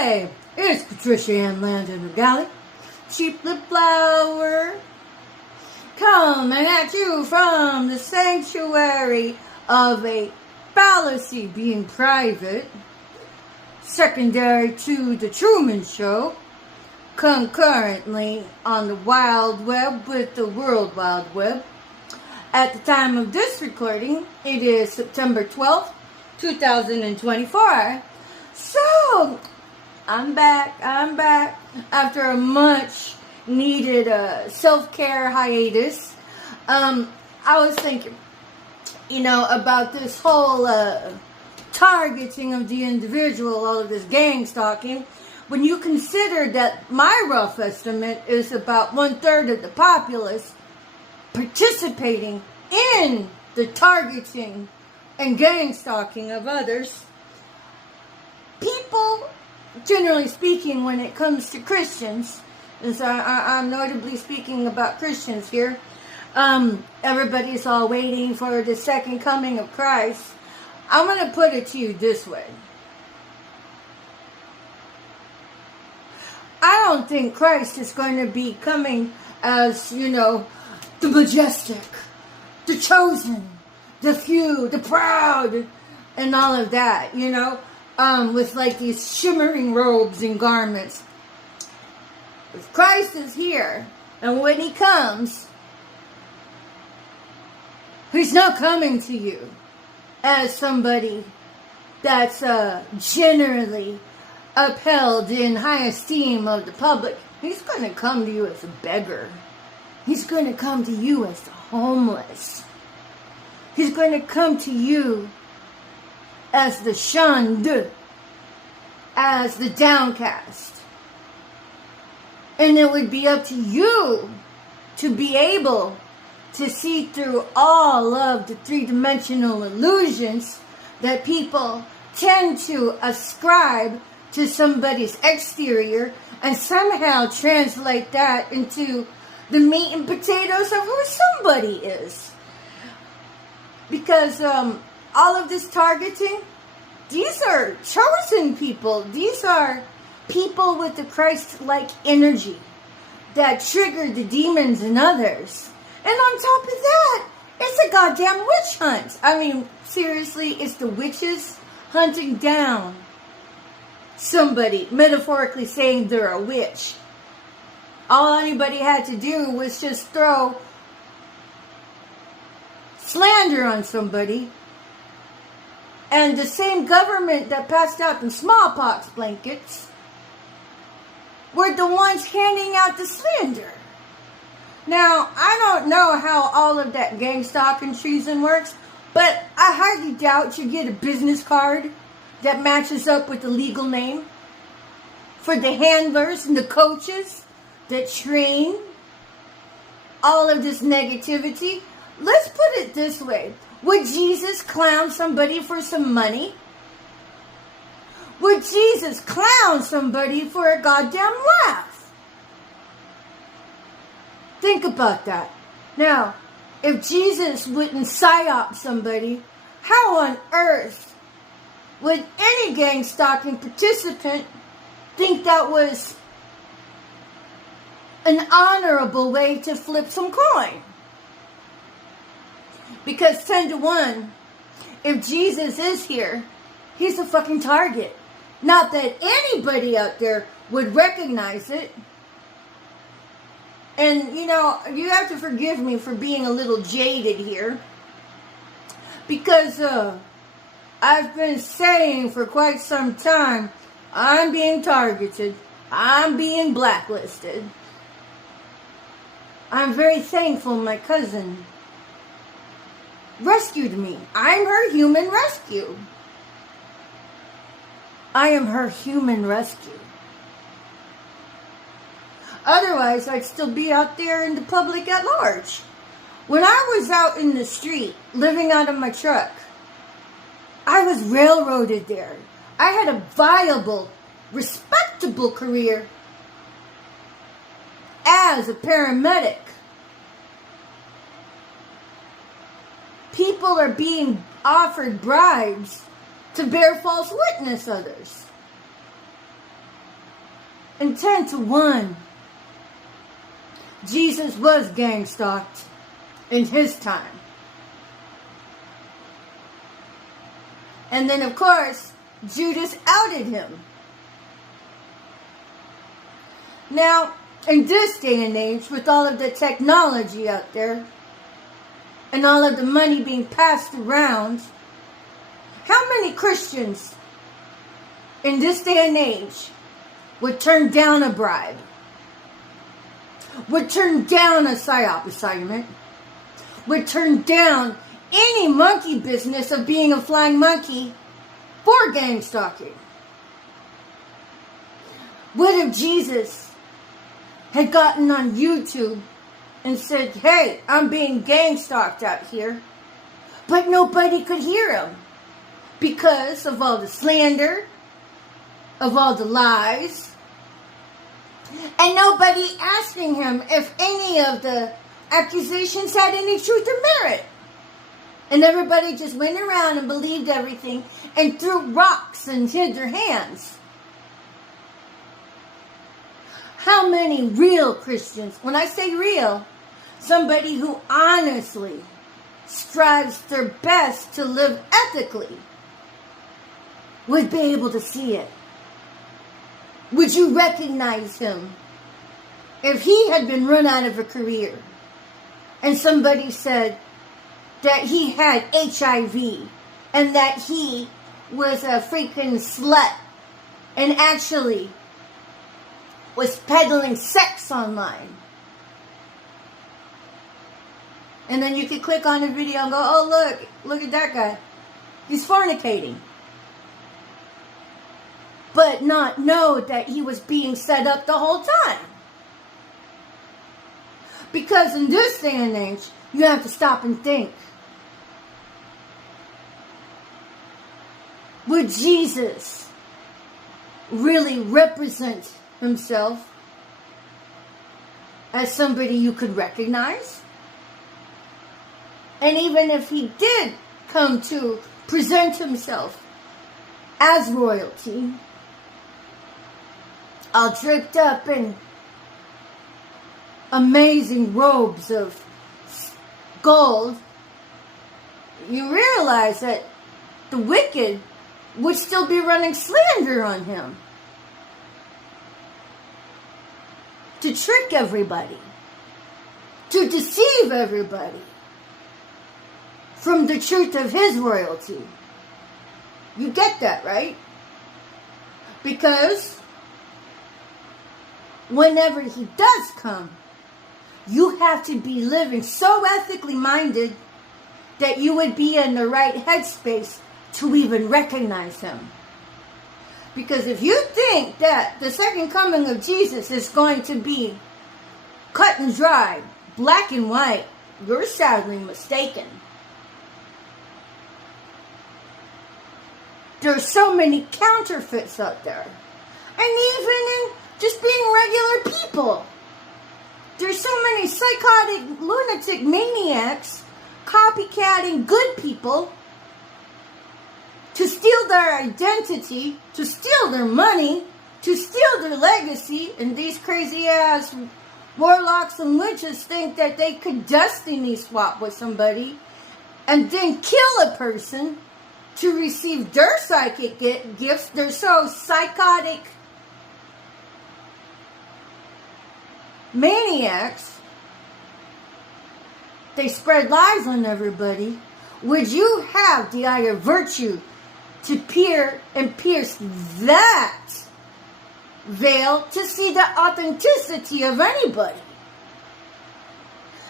Hey, it's Patricia Ann Landon of Galley, Cheap Lip Flower, coming at you from the sanctuary of a fallacy being private, secondary to the Truman Show, concurrently on the Wild Web with the World Wide Web. At the time of this recording, it is September 12th, 2024. So, I'm back after a much needed self-care hiatus. I was thinking, about this whole targeting of the individual, all of this gang stalking. When you consider that my rough estimate is about 1/3 of the populace participating in the targeting and gang stalking of others, people, generally speaking, when it comes to Christians, and so I'm notably speaking about Christians here, everybody's all waiting for the second coming of Christ. I'm going to put it to you this way. I don't think Christ is going to be coming as, the majestic, the chosen, the few, the proud, and all of that, with like these shimmering robes and garments. If Christ is here, and when he comes, he's not coming to you as somebody that's generally upheld in high esteem of the public. He's going to come to you as a beggar. He's going to come to you as the homeless. He's going to come to you as the shunned, as the downcast. And it would be up to you to be able to see through all of the three-dimensional illusions that people tend to ascribe to somebody's exterior and somehow translate that into the meat and potatoes of who somebody is. Because all of this targeting, these are chosen people. These are people with the Christ-like energy that trigger the demons in others. And on top of that, it's a goddamn witch hunt. I mean, seriously, it's the witches hunting down somebody, metaphorically saying they're a witch. All anybody had to do was just throw slander on somebody, and the same government that passed out the smallpox blankets were the ones handing out the slander. Now, I don't know how all of that gang stalking treason works, but I highly doubt you get a business card that matches up with the legal name for the handlers and the coaches that train all of this negativity. Let's put it this way. Would Jesus clown somebody for some money? Would Jesus clown somebody for a goddamn laugh? Think about that. Now, if Jesus wouldn't psyop somebody, how on earth would any gang stalking participant think that was an honorable way to flip some coin? Because 10-1, if Jesus is here, he's a fucking target. Not that anybody out there would recognize it. And, you have to forgive me for being a little jaded here. Because, I've been saying for quite some time, I'm being targeted. I'm being blacklisted. I'm very thankful my cousin rescued me. I'm her human rescue. I am her human rescue. Otherwise, I'd still be out there in the public at large. When I was out in the street, living out of my truck, I was railroaded there. I had a viable, respectable career as a paramedic. People are being offered bribes to bear false witness others. And 10 to 1, Jesus was gang stalked in his time. And then, of course, Judas outed him. Now, in this day and age, with all of the technology out there, and all of the money being passed around, how many Christians in this day and age would turn down a bribe, would turn down a PSYOP assignment, would turn down any monkey business of being a flying monkey for gang stalking? What if Jesus had gotten on YouTube and said, hey, I'm being gang stalked out here, but nobody could hear him because of all the slander, of all the lies, and nobody asking him if any of the accusations had any truth or merit? And everybody just went around and believed everything and threw rocks and hid their hands. How many real Christians, when I say real, somebody who honestly strives their best to live ethically, would be able to see it? Would you recognize him if he had been run out of a career and somebody said that he had HIV and that he was a freaking slut and actually was peddling sex online? And then you could click on the video and go, oh, look at that guy. He's fornicating. But not know that he was being set up the whole time. Because in this day and age, you have to stop and think. Would Jesus really represent himself as somebody you could recognize? And even if he did come to present himself as royalty, all draped up in amazing robes of gold, you realize that the wicked would still be running slander on him to trick everybody, to deceive everybody from the truth of his royalty. You get that, right? Because whenever he does come, you have to be living so ethically minded that you would be in the right headspace to even recognize him. Because if you think that the second coming of Jesus is going to be cut and dry, black and white, you're sadly mistaken. There's so many counterfeits out there. And even in just being regular people, there's so many psychotic, lunatic maniacs copycatting good people to steal their identity, to steal their money, to steal their legacy. And these crazy ass warlocks and witches think that they could destiny swap with somebody and then kill a person to receive their psychic gifts. They're so psychotic maniacs. They spread lies on everybody. Would you have the eye of virtue to peer and pierce that veil to see the authenticity of anybody?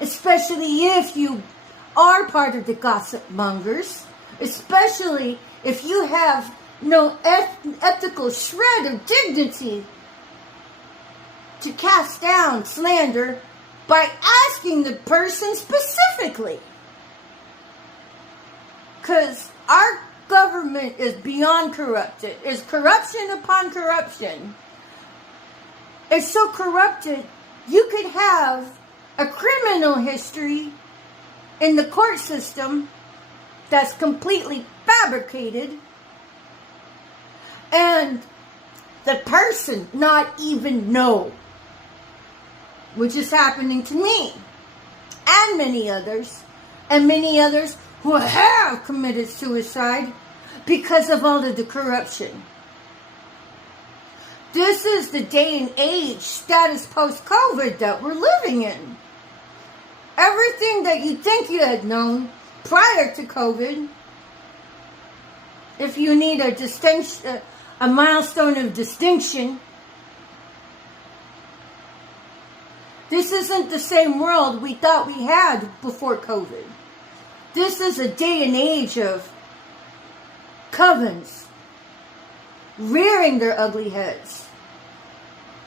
Especially if you are part of the gossip mongers. Especially if you have no ethical shred of dignity to cast down slander by asking the person specifically. Because our government is beyond corrupted. It's corruption upon corruption. It's so corrupted, you could have a criminal history in the court system that's completely fabricated, and the person not even know, which is happening to me and many others who have committed suicide because of all of the corruption. This is the day and age status post-COVID that we're living in. Everything that you think you had known prior to COVID, if you need a distinction, a milestone of distinction, this isn't the same world we thought we had before COVID. This is a day and age of covens rearing their ugly heads.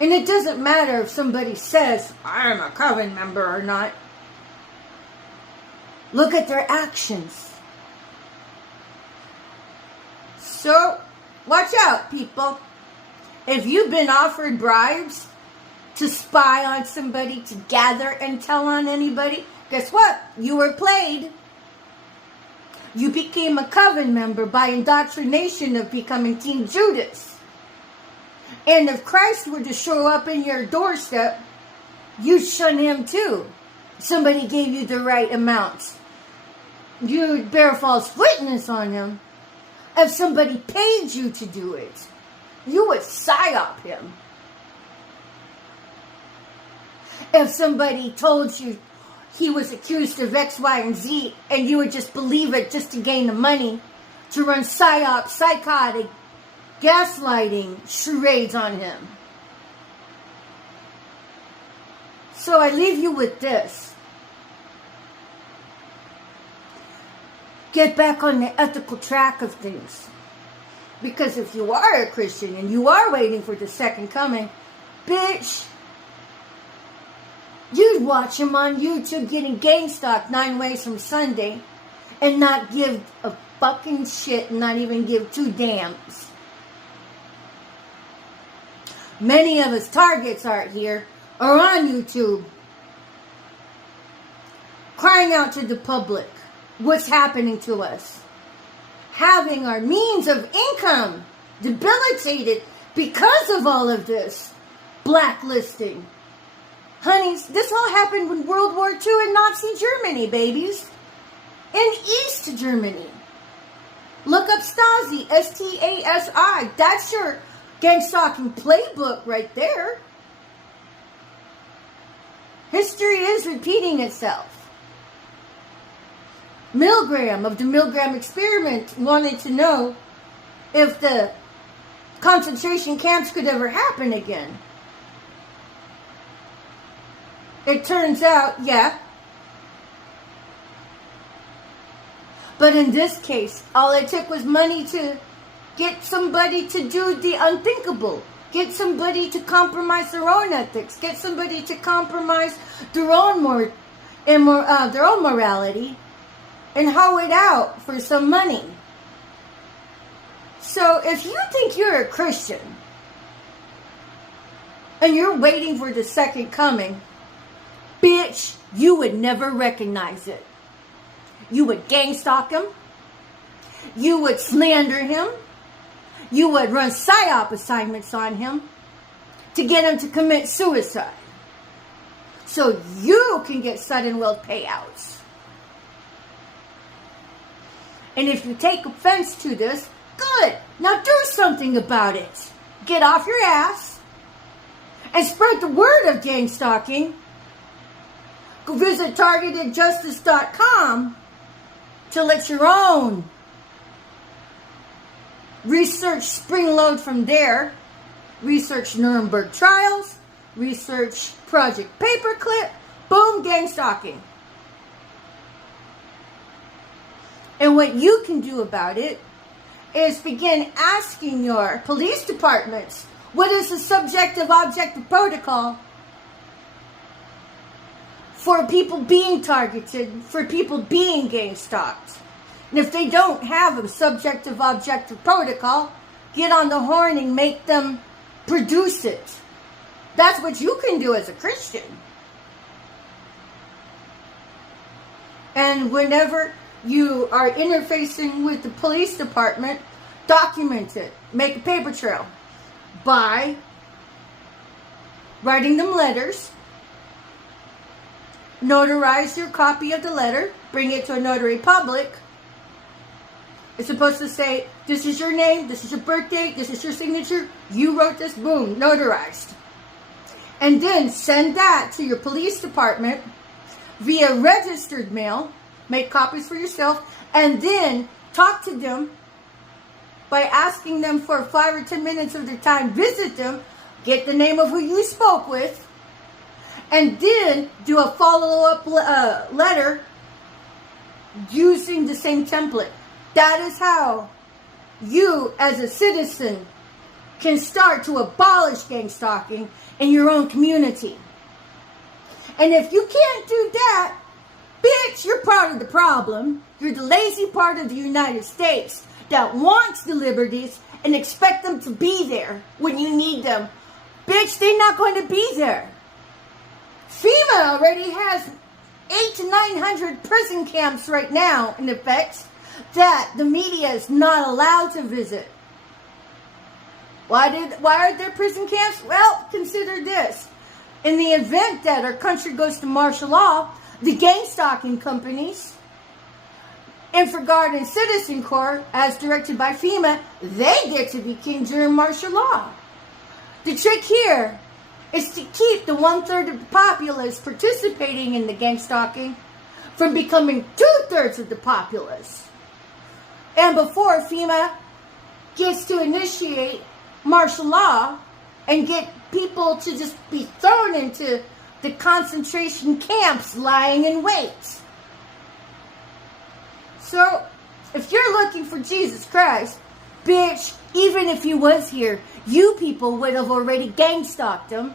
And it doesn't matter if somebody says, I'm a coven member or not. Look at their actions. So, watch out, people. If you've been offered bribes to spy on somebody, to gather intel on anybody, guess what? You were played. You became a coven member by indoctrination of becoming Team Judas. And if Christ were to show up in your doorstep, you'd shun him too. Somebody gave you the right amount. You'd bear false witness on him. If somebody paid you to do it, you would psyop him. If somebody told you he was accused of X, Y, and Z, and you would just believe it just to gain the money, to run psyop, psychotic, gaslighting charades on him. So I leave you with this. Get back on the ethical track of things. Because if you are a Christian and you are waiting for the second coming, bitch, you'd watch him on YouTube getting gang stalked 9 ways from Sunday and not give a fucking shit and not even give 2 damns. Many of us targets out here are on YouTube crying out to the public what's happening to us. Having our means of income debilitated because of all of this blacklisting. Honeys, this all happened in World War II in Nazi Germany, babies. In East Germany. Look up Stasi, S-T-A-S-I. That's your gang stalking playbook right there. History is repeating itself. Milgram of the Milgram experiment wanted to know if the concentration camps could ever happen again. It turns out, yeah. But in this case, all it took was money to get somebody to do the unthinkable. Get somebody to compromise their own ethics. Get somebody to compromise their own morality and hoe it out for some money. So if you think you're a Christian and you're waiting for the second coming, bitch, you would never recognize it. You would gang stalk him. You would slander him. You would run psyop assignments on him to get him to commit suicide. So you can get sudden wealth payouts. And if you take offense to this, good. Now do something about it. Get off your ass and spread the word of gang stalking. Go visit targetedjustice.com to let your own research spring-load from there. Research Nuremberg trials. Research Project Paperclip. Boom, gang stalking. And what you can do about it is begin asking your police departments, what is the subjective objective protocol for people being targeted, for people being gang stalked? And if they don't have a subjective objective protocol, get on the horn and make them produce it. That's what you can do as a Christian. And whenever you are interfacing with the police department, document it. Make a paper trail. by writing them letters, notarize your copy of the letter, bring it to a notary public. It's supposed to say, this is your name, this is your birth date, this is your signature, you wrote this, boom, notarized. And then send that to your police department via registered mail, make copies for yourself, and then talk to them by asking them for 5 or 10 minutes of their time, visit them, get the name of who you spoke with, and then do a follow-up letter using the same template. That is how you, as a citizen, can start to abolish gang stalking in your own community. And if you can't do that, bitch, you're part of the problem. You're the lazy part of the United States that wants the liberties and expect them to be there when you need them. Bitch, they're not going to be there. FEMA already has 800 to 900 prison camps right now in effect that the media is not allowed to visit. Why are there prison camps? Well, consider this. In the event that our country goes to martial law, the gang stalking companies, Infant Guard and Citizen Corps, as directed by FEMA, they get to be king during martial law. The trick here is to keep the 1/3 of the populace participating in the gang stalking from becoming 2/3 of the populace. And before FEMA gets to initiate martial law and get people to just be thrown into the concentration camps lying in wait. So, if you're looking for Jesus Christ, bitch, even if he was here, you people would have already gang stalked him.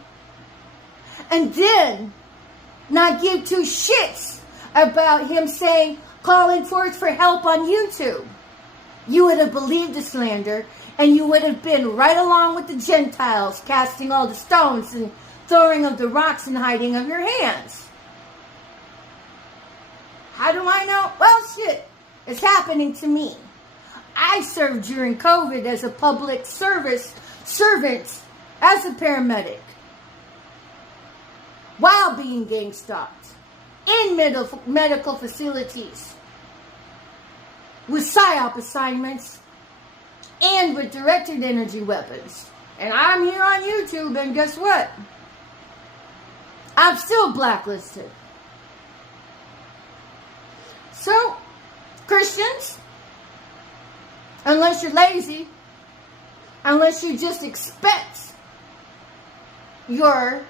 And then not give two shits about him calling forth for help on YouTube. You would have believed the slander, and you would have been right along with the Gentiles, casting all the stones and throwing of the rocks and hiding of your hands. How do I know? Well, shit, it's happening to me. I served during COVID as a public service servant, as a paramedic, while being gang stalked in medical facilities, with PSYOP assignments, and with directed energy weapons. And I'm here on YouTube, and guess what? I'm still blacklisted. So, Christians, unless you're lazy, unless you just expect your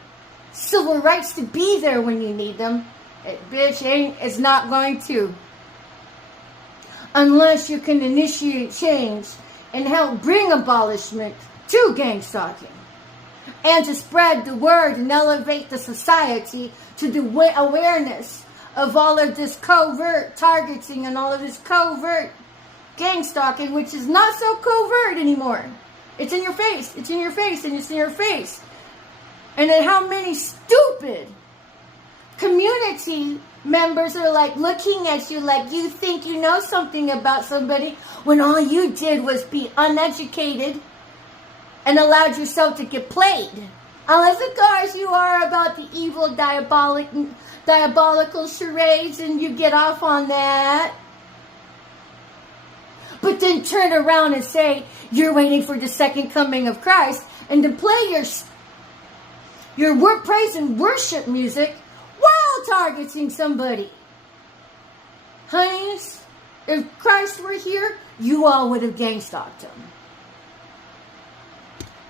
civil rights to be there when you need them, it's not going to. Unless you can initiate change and help bring abolishment to gang stalking, and to spread the word and elevate the society to the awareness of all of this covert targeting and all of this covert gang stalking, which is not so covert anymore. It's in your face, it's in your face, and it's in your face. And then how many stupid community members are looking at you like you think you know something about somebody when all you did was be uneducated and allowed yourself to get played. Unless, of course, you are about the evil, diabolical charades and you get off on that. But then turn around and say you're waiting for the second coming of Christ and to play your praise and worship music while targeting somebody. Honeys, if Christ were here, you all would have gang stalked him.